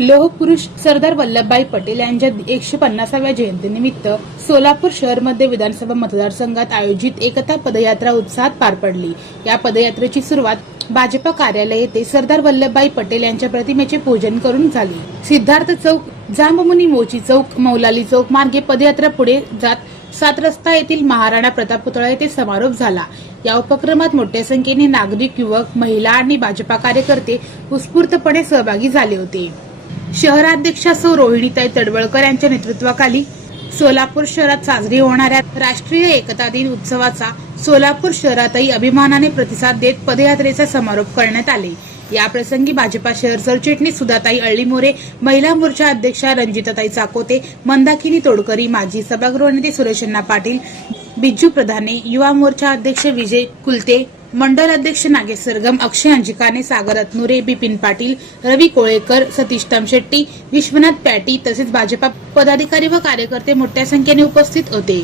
लोहपुरुष सरदार वल्लभभाई पटेल यांच्या एकशे पन्नासाव्या जयंतीनिमित्त सोलापूर शहरमध्ये विधानसभा मतदारसंघात आयोजित एकता पदयात्रा उत्साहात पार पडली. या पदयात्रेची सुरुवात भाजपा कार्यालय येथे सरदार वल्लभभाई पटेल यांच्या प्रतिमेचे पूजन करून झाली. सिद्धार्थ चौक जांबमुनी मोची चौक मौलाली चौक मार्गे पदयात्रा पुढे जात सात रस्ता येथील महाराणा प्रताप पुतळा येथे समारोप झाला. या उपक्रमात मोठ्या संख्येने नागरिक युवक महिला आणि भाजपा कार्यकर्ते उत्स्फूर्तपणे सहभागी झाले होते. शहराध्यक्षा सौ रोहिणीताई तडवळकर यांच्या नेतृत्वाखाली सोलापूर शहरात साजरी होणाऱ्या राष्ट्रीय एकता दिन उत्सवाचा सोलापूर शहरातही अभिमानाने प्रतिसाद देत पदयात्रेचा समारोप करण्यात आले. या प्रसंगी भाजपा शहर सरचिटणीस सुधाताई अळ्ळीमोरे महिला मोर्चा अध्यक्षा रंजिताताई चाकोते मंदाकिनी तोडकरी माजी सभागृह नेते सुरेशण्णा पाटील बिज्जू प्रधाने युवा मोर्चा अध्यक्ष विजय कुलते मंडल अध्यक्ष नागेश सरगम अक्षय अंजिकाने सागर अतनुरे बिपिन पाटील रवी कोळेकर सतीश तमशेट्टी विश्वनाथ पॅटी तसेच भाजपा पदाधिकारी व कार्यकर्ते मोठ्या संख्येने उपस्थित होते.